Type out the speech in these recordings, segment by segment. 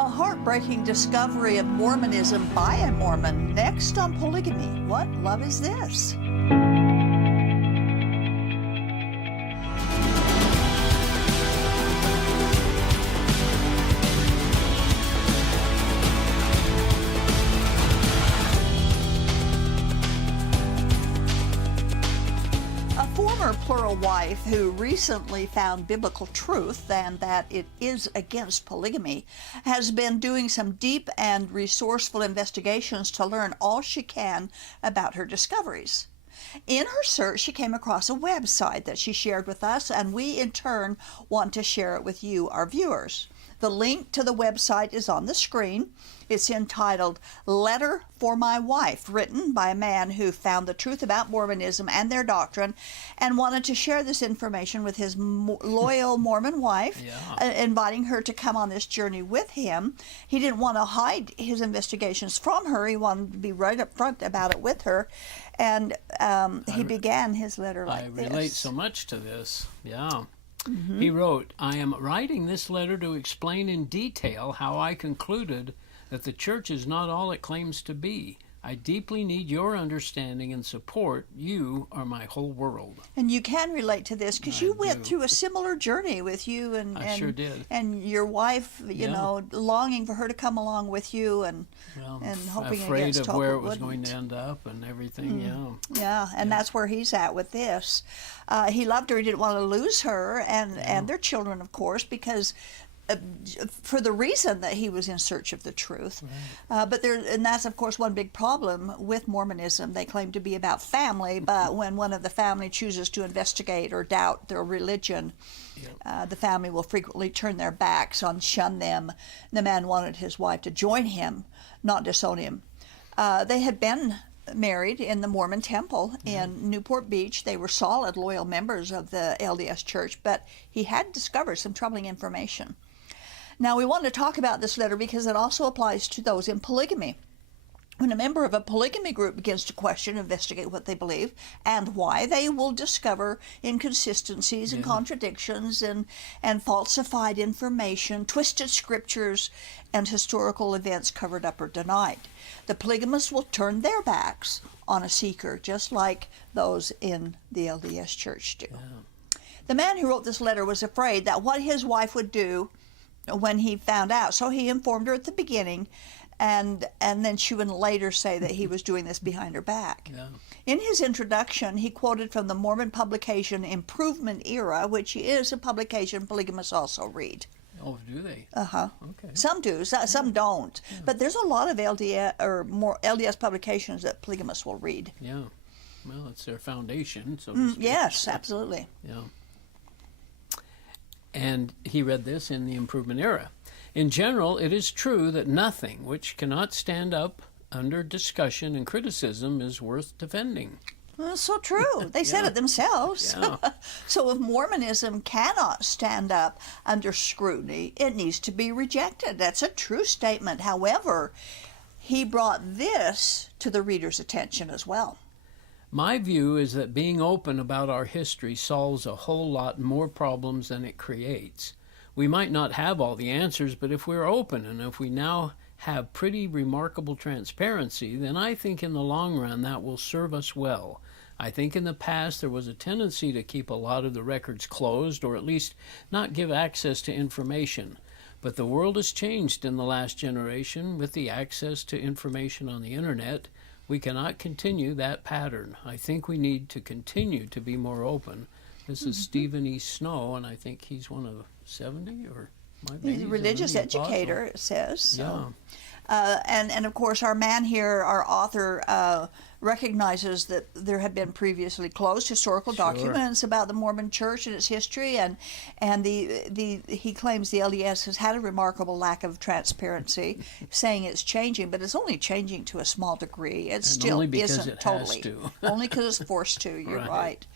A heartbreaking discovery of Mormonism by a Mormon. Next on Polygamy. What love is this? Plural wife who recently found biblical truth and that it is against polygamy has been doing some deep and resourceful investigations to learn all she can about her discoveries. In her search, she came across a website that she shared with us, and we in turn want to share it with you, our viewers. The link to the website is on the screen. It's entitled Letter for My Wife, written by a man who found the truth about Mormonism and their doctrine and wanted to share this information with his loyal Mormon wife, inviting her to come on this journey with him. He didn't want to hide his investigations from her. He wanted to be right up front about it with her. And he began his letter like this. I relate so much to this, He wrote, I am writing this letter to explain in detail how I concluded that the church is not all it claims to be. I deeply need your understanding and support. You are my whole world. And you can relate to this because you went through a similar journey with you and sure did. And your wife, you know, longing for her to come along with you and hoping afraid against of hope where it it was wouldn't. going to end up and everything. And that's where he's at with this. He loved her. He didn't want to lose her and their children, of course, because for the reason that he was in search of the truth. But that's, of course, one big problem with Mormonism. They claim to be about family, but when one of the family chooses to investigate or doubt their religion, the family will frequently turn their backs on, shun them. The man wanted his wife to join him, not disown him. They had been married in the Mormon temple in Newport Beach. They were solid, loyal members of the LDS Church, but he had discovered some troubling information. Now, we want to talk about this letter because it also applies to those in polygamy. When a member of a polygamy group begins to question, investigate what they believe and why, they will discover inconsistencies and contradictions and falsified information, twisted scriptures, and historical events covered up or denied. The polygamists will turn their backs on a seeker, just like those in the LDS Church do. The man who wrote this letter was afraid that what his wife would do when he found out, so he informed her at the beginning, and then she would later say that he was doing this behind her back. In his introduction, he quoted from the Mormon publication Improvement Era, which is a publication polygamists also read. Oh, do they? Okay. Some do, some don't. But there's a lot of LDS or more LDS publications that polygamists will read. Well, it's their foundation, so to speak. Yes, absolutely. And he read this in the Improvement Era. In general, it is true that nothing which cannot stand up under discussion and criticism is worth defending. Well, that's so true. They said it themselves. So if Mormonism cannot stand up under scrutiny, it needs to be rejected. That's a true statement. However, he brought this to the reader's attention as well. My view is that being open about our history solves a whole lot more problems than it creates. We might not have all the answers, but if we're open and if we now have pretty remarkable transparency, then I think in the long run that will serve us well. I think in the past there was a tendency to keep a lot of the records closed or at least not give access to information. But the world has changed in the last generation with the access to information on the internet. We cannot continue that pattern. I think we need to continue to be more open. This is Stephen E. Snow, and I think he's one of 70 or he's a religious educator, it says. So. And of course, our man here, our author, recognizes that there had been previously closed historical documents about the Mormon Church and its history, and he claims the LDS has had a remarkable lack of transparency, saying it's changing, but it's only changing to a small degree. It still isn't totally. Only because it's forced to. You're right.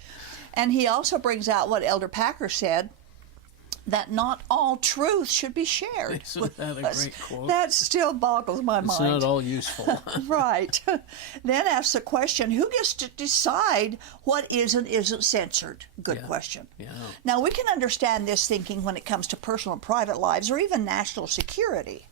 And he also brings out what Elder Packer said that not all truth should be shared. Isn't that a great quote? That still boggles my mind. It's not all useful. Right. Then asks the question, who gets to decide what is and isn't censored? Good question. Yeah. Now, we can understand this thinking when it comes to personal and private lives or even national security.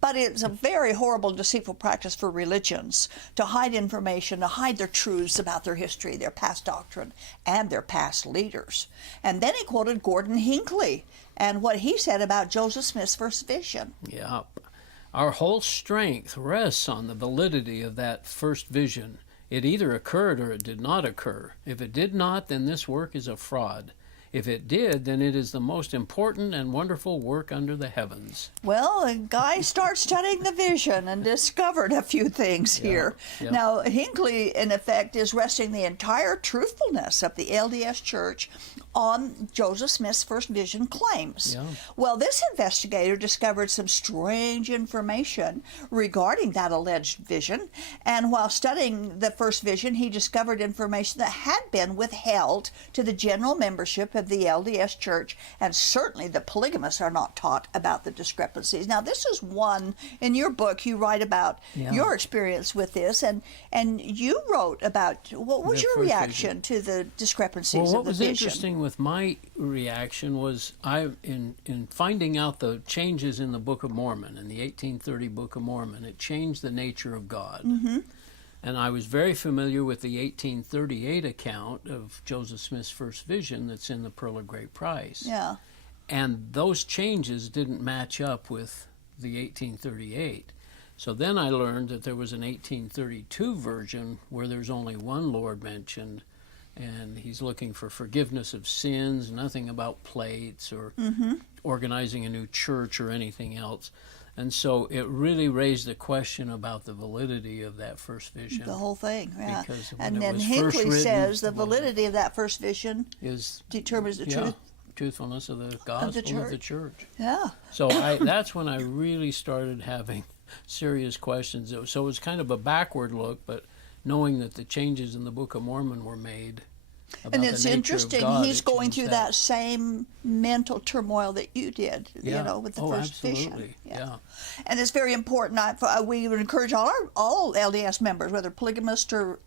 But it's a very horrible, deceitful practice for religions to hide information, to hide their truths about their history, their past doctrine, and their past leaders. And then he quoted Gordon Hinckley and what he said about Joseph Smith's first vision. Yeah. Our whole strength rests on the validity of that first vision. It either occurred or it did not occur. If it did not, then this work is a fraud. If it did, then it is the most important and wonderful work under the heavens. Well, a guy started studying the vision and discovered a few things here. Yeah. Now, Hinckley, in effect, is resting the entire truthfulness of the LDS Church on Joseph Smith's first vision claims. Yeah. Well, this investigator discovered some strange information regarding that alleged vision, and while studying the first vision, he discovered information that had been withheld to the general membership of the LDS Church, and certainly the polygamists are not taught about the discrepancies. Now, this is one, in your book, you write about your experience with this, and you wrote about, what was your reaction to the discrepancies well, what of the was vision? interesting with my reaction was in finding out the changes in the Book of Mormon, in the 1830 Book of Mormon, it changed the nature of God. Mm-hmm. And I was very familiar with the 1838 account of Joseph Smith's first vision that's in the Pearl of Great Price. Yeah. And those changes didn't match up with the 1838. So then I learned that there was an 1832 version where there's only one Lord mentioned, and he's looking for forgiveness of sins, nothing about plates or organizing a new church or anything else. And so it really raised the question about the validity of that first vision. The whole thing, yeah. Because when And it then was Hinckley first written, says the validity of that first vision is determines the yeah, truth. truthfulness of the gospel of the church. Yeah. So that's when I really started having serious questions. So it was kind of a backward look, but knowing that the changes in the Book of Mormon were made about And the it's nature interesting, of God, he's it going changed through that same mental turmoil that you did, Yeah. you know, with the Oh, first absolutely. vision. Yeah. And it's very important. We would encourage all LDS members, whether polygamist or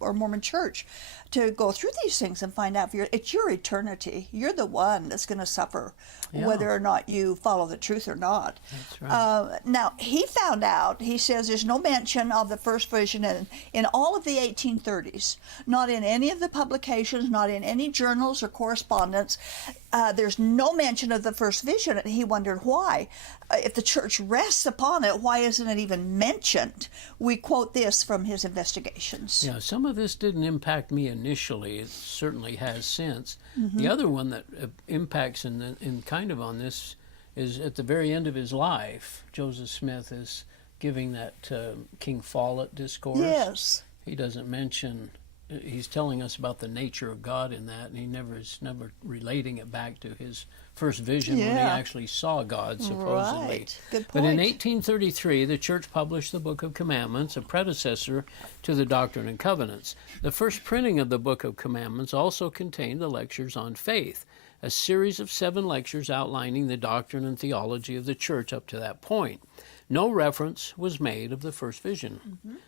Mormon Church, to go through these things and find out it's your eternity. You're the one that's going to suffer, whether or not you follow the truth or not. That's right. Now, he found out, he says there's no mention of the first vision in all of the 1830s, not in any of the publications, not in any journals or correspondence. There's no mention of the first vision, and he wondered why. If the church rests upon it, why isn't it even mentioned? We quote this from his investigations. Yeah, some of this didn't impact me initially. It certainly has since. The other one that impacts in kind of on this is at the very end of his life, Joseph Smith is giving that King Follett discourse. Yes. He doesn't mention. He's telling us about the nature of God in that, and he is never relating it back to his first vision when he actually saw God, supposedly. Right. Good But in point. 1833, the church published the Book of Commandments, a predecessor to the Doctrine and Covenants. The first printing of the Book of Commandments also contained the lectures on faith, a series of 7 lectures outlining the doctrine and theology of the church up to that point. No reference was made of the first vision.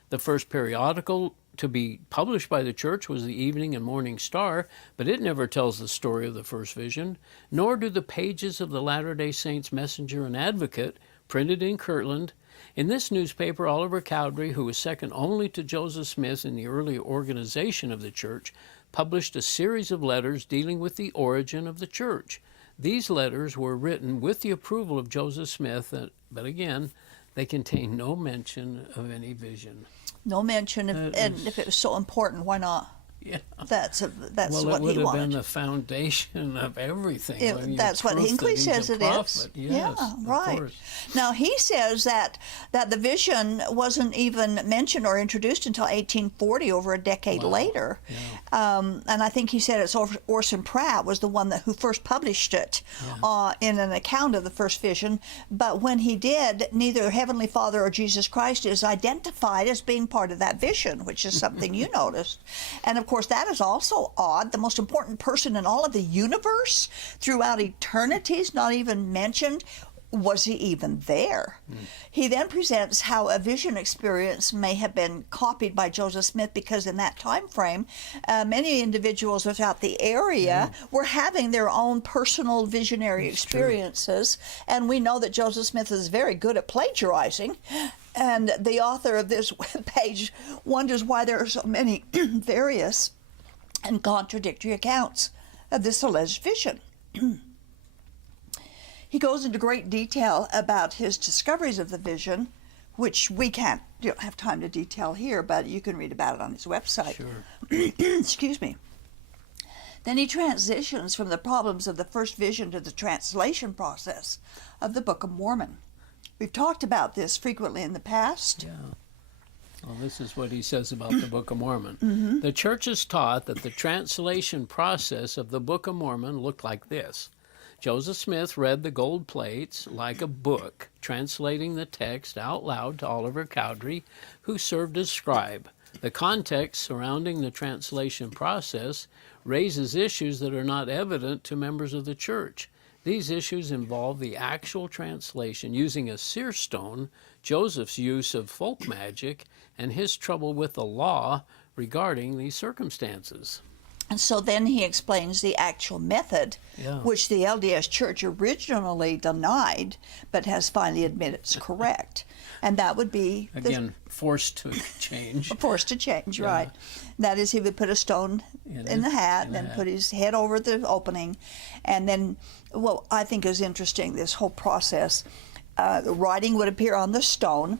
The first periodical to be published by the church was the Evening and Morning Star, but it never tells the story of the first vision, nor do the pages of the Latter-day Saints Messenger and Advocate, printed in Kirtland. In this newspaper, Oliver Cowdery, who was second only to Joseph Smith in the early organization of the church, published a series of letters dealing with the origin of the church. These letters were written with the approval of Joseph Smith, but again, they contain no mention of any vision. No mention, and if it was so important, why not? Yeah. That's Well, what it he would have wanted. been the foundation of everything. I mean, That's what proof Hinckley that he's says a it is. prophet. Yes, Yeah, of right. course. Now, he says that the vision wasn't even mentioned or introduced until 1840, over a decade later. And I think he said it's Orson Pratt was the one who first published it in an account of the first vision. But when he did, neither Heavenly Father or Jesus Christ is identified as being part of that vision, which is something you noticed. And of course, that is also odd. The most important person in all of the universe throughout eternity is not even mentioned. Was he even there? He then presents how a vision experience may have been copied by Joseph Smith, because in that time frame, many individuals without the area were having their own personal visionary experiences. And we know that Joseph Smith is very good at plagiarizing. And the author of this webpage wonders why there are so many various and contradictory accounts of this alleged vision. He goes into great detail about his discoveries of the vision, which we don't have time to detail here, but you can read about it on his website. Sure. Excuse me. Then he transitions from the problems of the first vision to the translation process of the Book of Mormon. We've talked about this frequently in the past. Yeah. Well, this is what he says about the Book of Mormon. The church is taught that the translation process of the Book of Mormon looked like this. Joseph Smith read the gold plates like a book, translating the text out loud to Oliver Cowdery, who served as scribe. The context surrounding the translation process raises issues that are not evident to members of the church. These issues involve the actual translation using a seer stone, Joseph's use of folk magic, and his trouble with the law regarding these circumstances. And so then he explains the actual method, Yeah. which the LDS Church originally denied, but has finally admitted it's correct. And that would be Again, forced to change. forced to change, Yeah. right? That is, he would put a stone in the hat, in the and hat. put his head over the opening, and then, what I think is interesting, this whole process, the writing would appear on the stone.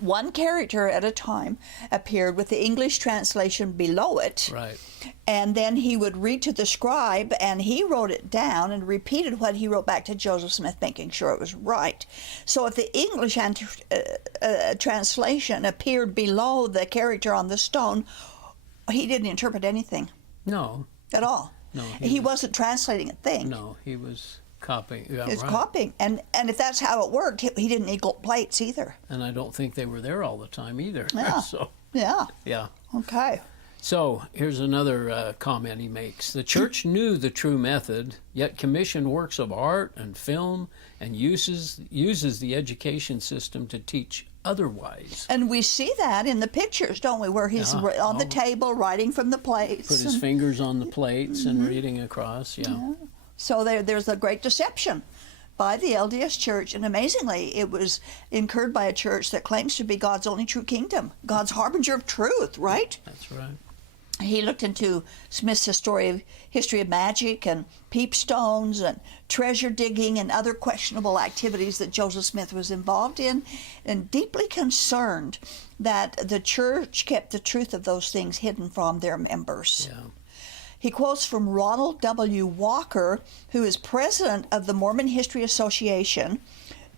One character at a time appeared with the English translation below it. Right. And then he would read to the scribe, and he wrote it down and repeated what he wrote back to Joseph Smith, making sure it was right. So if the English translation appeared below the character on the stone, he didn't interpret anything No. at all. No, He wasn't translating a thing. No, he was copying. Yeah, He was right. copying. And if that's how it worked, he didn't need gold plates either. And I don't think they were there all the time either. Yeah. So, Yeah. yeah. Okay. So here's another comment he makes. The church knew the true method, yet commissioned works of art and film and uses the education system to teach otherwise. And we see that in the pictures, don't we, where he's Yeah. on the table writing from the plates. Put his fingers on the plates and reading across. Yeah. So there's a great deception by the LDS Church, and amazingly, it was incurred by a church that claims to be God's only true kingdom, God's harbinger of truth, right? That's right. He looked into Smith's history of magic and peepstones and treasure digging and other questionable activities that Joseph Smith was involved in, and deeply concerned that the church kept the truth of those things hidden from their members. Yeah. He quotes from Ronald W. Walker, who is president of the Mormon History Association,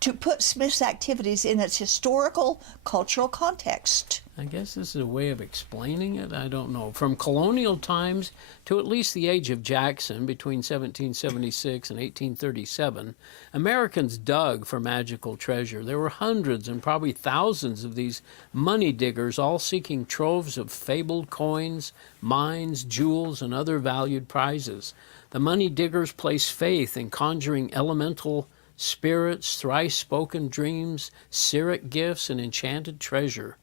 to put Smith's activities in its historical, cultural context. I guess this is a way of explaining it. I don't know. From colonial times to at least the age of Jackson, between 1776 and 1837, Americans dug for magical treasure. There were hundreds and probably thousands of these money diggers, all seeking troves of fabled coins, mines, jewels, and other valued prizes. The money diggers placed faith in conjuring elemental spirits, thrice-spoken dreams, Syric gifts, and enchanted treasure.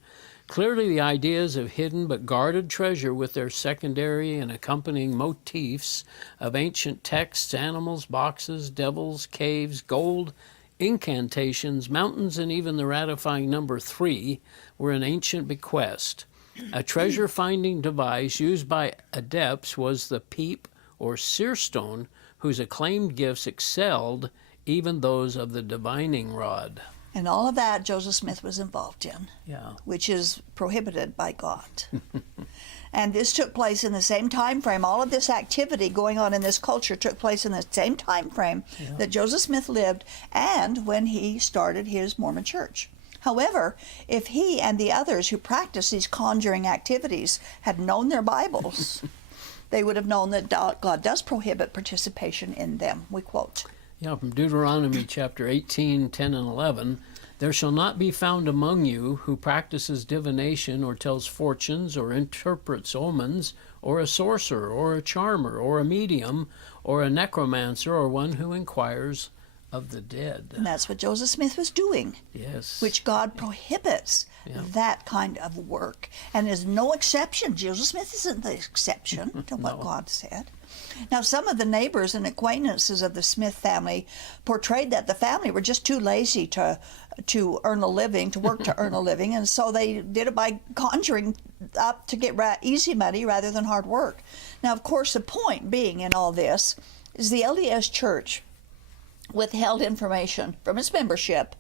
Clearly, the ideas of hidden but guarded treasure with their secondary and accompanying motifs of ancient texts, animals, boxes, devils, caves, gold, incantations, mountains, and even the ratifying number 3 were an ancient bequest. A treasure-finding device used by adepts was the peep or seer stone, whose acclaimed gifts excelled even those of the divining rod. And all of that Joseph Smith was involved in, Yeah. which is prohibited by God. And this took place in the same time frame. All of this activity going on in this culture took place in the same time frame that Joseph Smith lived and when he started his Mormon church. However, if he and the others who practiced these conjuring activities had known their Bibles, they would have known that God does prohibit participation in them. We quote. Yeah, from Deuteronomy chapter 18, 10, and 11, "There shall not be found among you who practices divination or tells fortunes or interprets omens or a sorcerer, or a charmer, or a medium, or a necromancer, or one who inquires of the dead. And that's what Joseph Smith was doing. Yes. Which God prohibits that kind of work. And there's no exception. Joseph Smith isn't the exception to what God said. Now, some of the neighbors and acquaintances of the Smith family portrayed that the family were just too lazy to earn a living, to work to earn a living, and so they did it by conjuring up to get easy money rather than hard work. Now, of course, the point being in all this is the LDS Church withheld information from its membership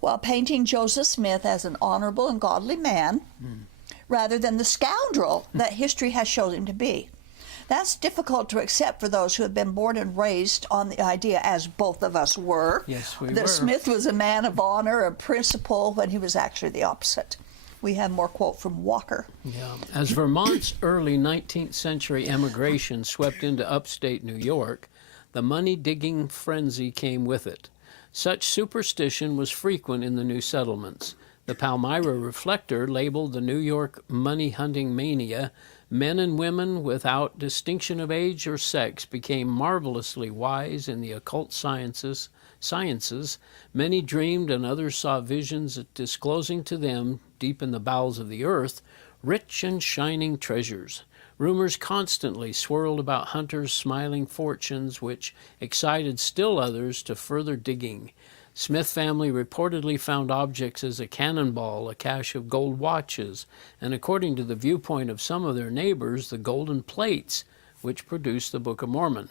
while painting Joseph Smith as an honorable and godly man rather than the scoundrel that history has shown him to be. That's difficult to accept for those who have been born and raised on the idea, as both of us were, Yes, we that were. Smith was a man of honor and principle when he was actually the opposite. We have more quote from Walker. Yeah. As Vermont's early 19th century emigration swept into upstate New York, the money-digging frenzy came with it. Such superstition was frequent in the new settlements. The Palmyra Reflector labeled the New York money-hunting mania. Men and women without distinction of age or sex became marvelously wise in the occult sciences. Many dreamed and others saw visions disclosing to them, deep in the bowels of the earth, rich and shining treasures. Rumors constantly swirled about hunters' smiling fortunes, which excited still others to further digging. Smith family reportedly found objects as a cannonball, a cache of gold watches, and according to the viewpoint of some of their neighbors, the golden plates which produced the Book of Mormon.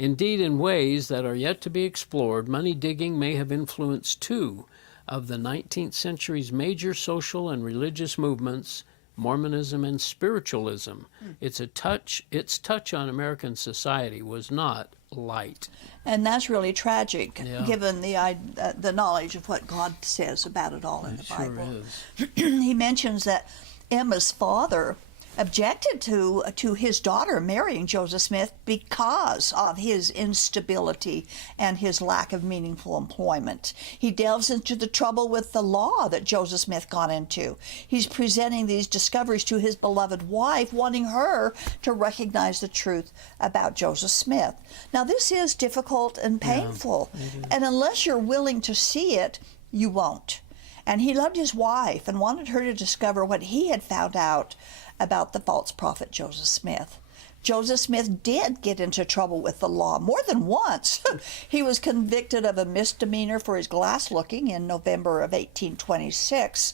Indeed, in ways that are yet to be explored, money digging may have influenced two of the 19th century's major social and religious movements, Mormonism and spiritualism. Its touch on American society was not light. And that's really tragic, Yeah. given the knowledge of what God says about it all in the Sure Bible. is. He mentions that Emma's father objected to his daughter marrying Joseph Smith because of his instability and his lack of meaningful employment. He delves into the trouble with the law that Joseph Smith got into. He's presenting these discoveries to his beloved wife, wanting her to recognize the truth about Joseph Smith. Now, this is difficult and painful, and unless you're willing to see it, you won't. And he loved his wife and wanted her to discover what he had found out about the false prophet Joseph Smith. Joseph Smith did get into trouble with the law more than once. He was convicted of a misdemeanor for his glass looking in November of 1826.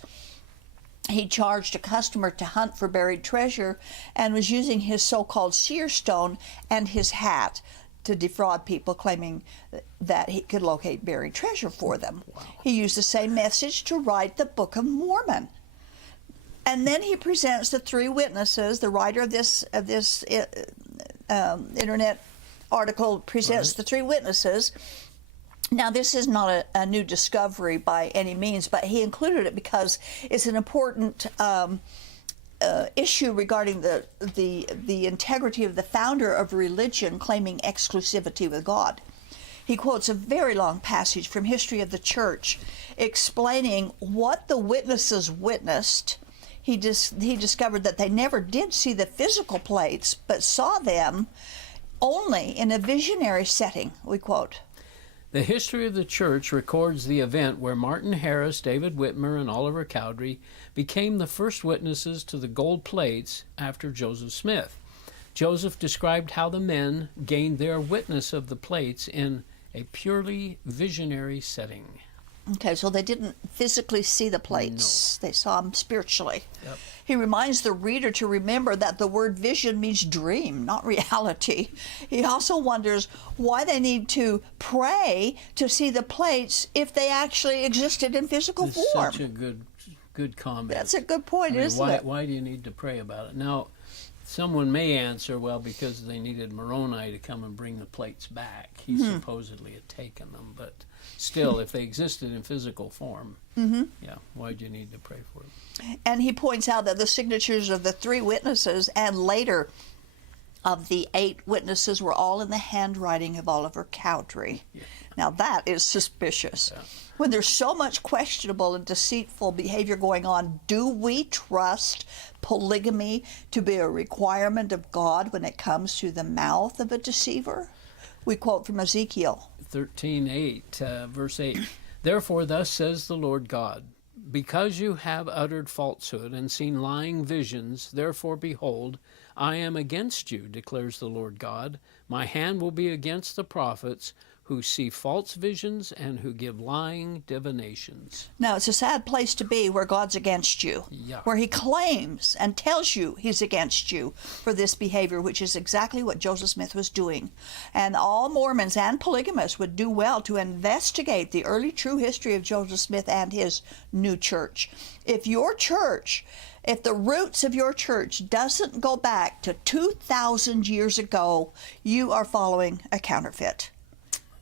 He charged a customer to hunt for buried treasure and was using his so-called seer stone and his hat to defraud people, claiming that he could locate buried treasure for them. Wow. He used the same message to write the Book of Mormon. And then he presents the three witnesses. The writer of this internet article presents the three witnesses. Now, this is not a new discovery by any means, but he included it because it's an important issue regarding the integrity of the founder of religion claiming exclusivity with God. He quotes a very long passage from History of the Church explaining what the witnesses witnessed. He discovered that they never did see the physical plates, but saw them only in a visionary setting, we quote. The History of the Church records the event where Martin Harris, David Whitmer, and Oliver Cowdery became the first witnesses to the gold plates after Joseph Smith. Joseph described how the men gained their witness of the plates in a purely visionary setting. Okay, so they didn't physically see the plates. No. They saw them spiritually. Yep. He reminds the reader to remember that the word vision means dream, not reality. He also wonders why they need to pray to see the plates if they actually existed in physical form. Such a good comment. That's a good point, isn't it? Why do you need to pray about it? Now, someone may answer, well, because they needed Moroni to come and bring the plates back. He supposedly had taken them, but still, if they existed in physical form, why do you need to pray for them? And he points out that the signatures of the three witnesses and later of the 8 witnesses were all in the handwriting of Oliver Cowdery. Yeah. Now that is suspicious. Yeah. When there's so much questionable and deceitful behavior going on, do we trust polygamy to be a requirement of God when it comes to the mouth of a deceiver? We quote from Ezekiel 13:8, verse 8. Therefore, thus says the Lord God, because you have uttered falsehood and seen lying visions, therefore, behold, I am against you, declares the Lord God. My hand will be against the prophets who see false visions and who give lying divinations. Now, it's a sad place to be where God's against you, Yeah. where he claims and tells you he's against you for this behavior, which is exactly what Joseph Smith was doing. And all Mormons and polygamists would do well to investigate the early true history of Joseph Smith and his new church. If the roots of your church doesn't go back to 2,000 years ago, you are following a counterfeit.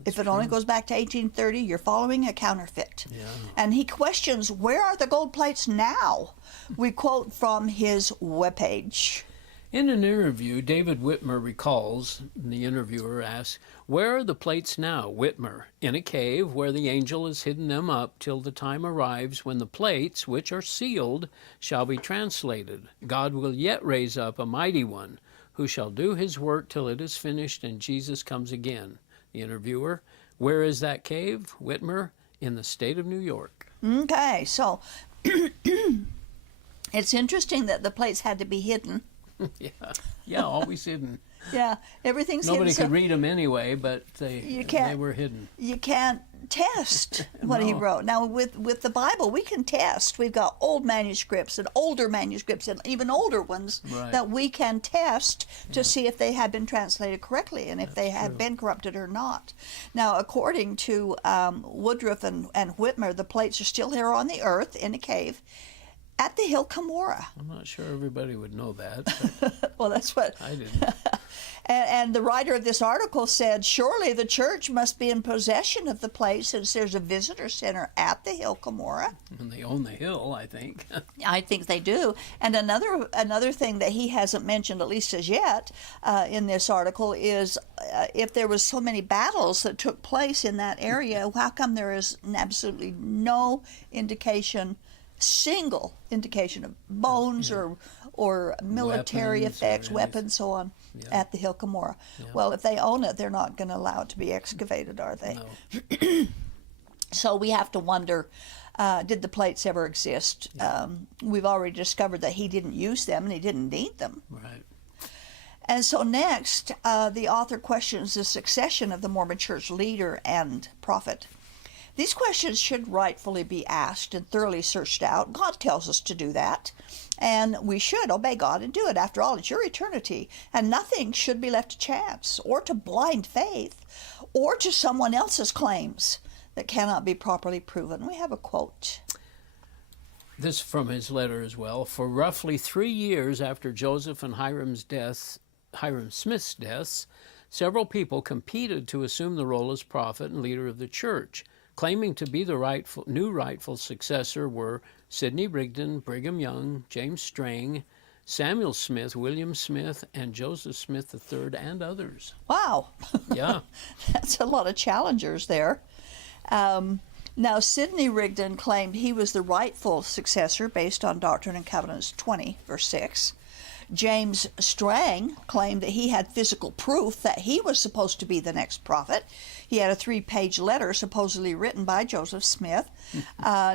If it only goes back to 1830, you're following a counterfeit. Yeah. And he questions, where are the gold plates now? We quote from his webpage. In an interview, David Whitmer recalls, the interviewer asks, where are the plates now, Whitmer? In a cave where the angel has hidden them up till the time arrives when the plates, which are sealed, shall be translated. God will yet raise up a mighty one, who shall do his work till it is finished and Jesus comes again. The interviewer, where is that cave? Whitmer, in the state of New York. Okay, so it's interesting that the plates had to be hidden. Yeah, always hidden. Yeah, everything's Nobody hidden. could read them anyway, but they were hidden. You can't test what he No. wrote. Now, with the Bible, we can test. We've got old manuscripts and older manuscripts and even older ones Right. that we can test to see if they have been translated correctly and if they have been corrupted or not. Now, according to Woodruff and Whitmer, the plates are still here on the earth in a cave at the hill Cumorah. I'm not sure everybody would know that, but Well, that's what I didn't. And the writer of this article said, surely the church must be in possession of the place since there's a visitor center at the hill Cumorah. And they own the hill, I think. I think they do. And another thing that he hasn't mentioned, at least as yet, in this article is if there was so many battles that took place in that area, how come there is absolutely no indication, single indication of bones or military Weapons or effects, anything. weapons, so on, at the hill Cumorah? Well, if they own it, they're not going to allow it to be excavated, are they? No. So we have to wonder, did the plates ever exist? We've already discovered that he didn't use them and he didn't need them. Right. And so next, the author questions the succession of the Mormon Church leader and prophet. These questions should rightfully be asked and thoroughly searched out. God tells us to do that, and we should obey God and do it. After all, it's your eternity, and nothing should be left to chance or to blind faith or to someone else's claims that cannot be properly proven. We have a quote. This from his letter as well. For roughly 3 years after Joseph and Hiram Smith's deaths, several people competed to assume the role as prophet and leader of the church. Claiming to be the new rightful successor were Sidney Rigdon, Brigham Young, James Strang, Samuel Smith, William Smith, and Joseph Smith III, and others. Wow. Yeah. That's a lot of challengers there. Now, Sidney Rigdon claimed he was the rightful successor based on Doctrine and Covenants 20, verse 6. James Strang claimed that he had physical proof that he was supposed to be the next prophet. He had a 3-page letter supposedly written by Joseph Smith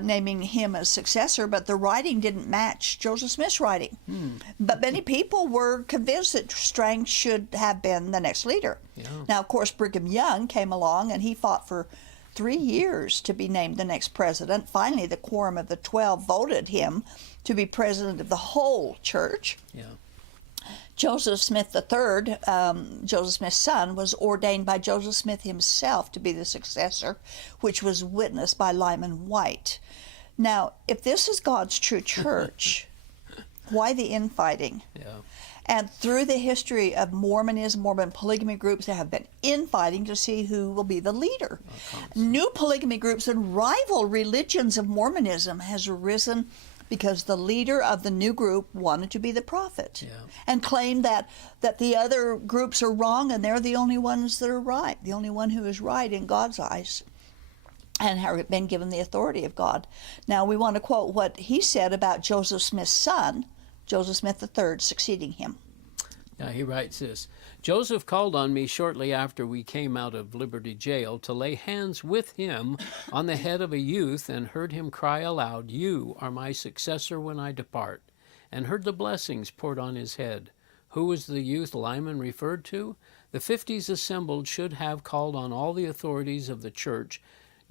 naming him as successor, but the writing didn't match Joseph Smith's writing. But many people were convinced that Strang should have been the next leader. Yeah. Now, of course, Brigham Young came along and he fought for 3 years to be named the next president. Finally, the quorum of the 12 voted him to be president of the whole church. Yeah. Joseph Smith III, Joseph Smith's son, was ordained by Joseph Smith himself to be the successor, which was witnessed by Lyman White. Now, if this is God's true church, why the infighting? Yeah. And through the history of Mormonism, Mormon polygamy groups, there have been infighting to see who will be the leader. New polygamy groups and rival religions of Mormonism has arisen because the leader of the new group wanted to be the prophet, Yeah. and claimed that the other groups are wrong and they're the only ones that are right, the only one who is right in God's eyes, and have been given the authority of God. Now we want to quote what he said about Joseph Smith's son, Joseph Smith III, succeeding him. Now he writes this: Joseph called on me shortly after we came out of Liberty Jail to lay hands with him on the head of a youth, and heard him cry aloud, "You are my successor when I depart," and heard the blessings poured on his head. Who was the youth Lyman referred to? The 50s assembled should have called on all the authorities of the church,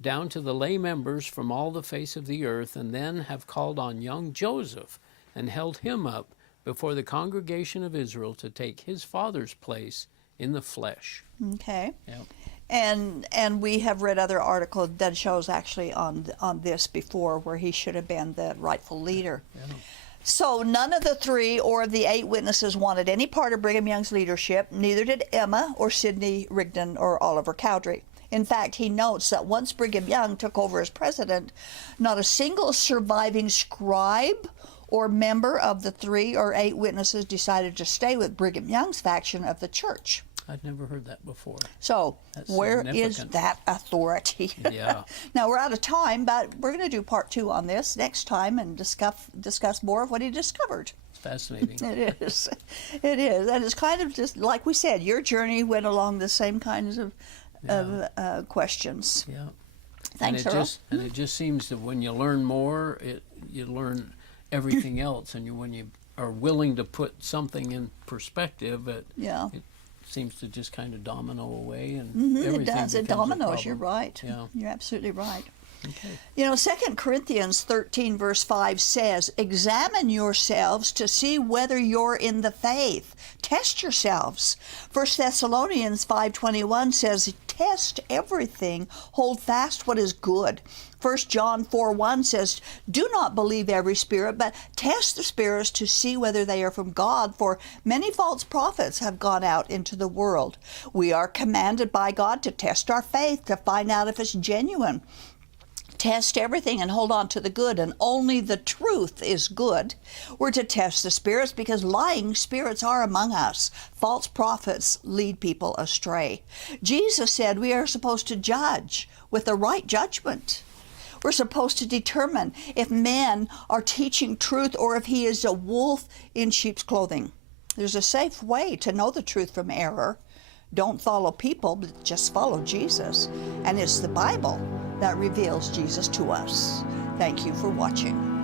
down to the lay members from all the face of the earth, and then have called on young Joseph and held him up before the congregation of Israel to take his father's place in the flesh. Okay. Yep. And we have read other articles that shows actually on this before, where he should have been the rightful leader. Yeah. So none of the 3 or of the 8 witnesses wanted any part of Brigham Young's leadership. Neither did Emma or Sidney Rigdon or Oliver Cowdery. In fact, he notes that once Brigham Young took over as president, not a single surviving scribe or member of the 3 or 8 witnesses decided to stay with Brigham Young's faction of the church. I'd never heard that before. So That's where is significant. that authority? Yeah. Now we're out of time, but we're going to do part 2 on this next time and discuss more of what he discovered. It's fascinating. It is. It is. And it's kind of just, like we said, your journey went along the same kinds of questions. Yeah. Thanks, and Earl. it just seems that when you learn more, you learn everything else, and when you are willing to put something in perspective, it seems to just kind of domino away, and everything It does. It becomes a dominoes. You're problem. right. Yeah. You're absolutely right. Okay. You know, 2 Corinthians 13, verse 5 says, "Examine yourselves to see whether you're in the faith. Test yourselves." 1 Thessalonians 5:21 says, "Test everything. Hold fast what is good." 1 John 4:1 says, "Do not believe every spirit, but test the spirits to see whether they are from God, for many false prophets have gone out into the world." We are commanded by God to test our faith to find out if it's genuine. Test everything and hold on to the good, and only the truth is good. We're to test the spirits because lying spirits are among us. False prophets lead people astray. Jesus said we are supposed to judge with the right judgment. We're supposed to determine if men are teaching truth or if he is a wolf in sheep's clothing. There's a safe way to know the truth from error. Don't follow people, but just follow Jesus. And it's the Bible that reveals Jesus to us. Thank you for watching.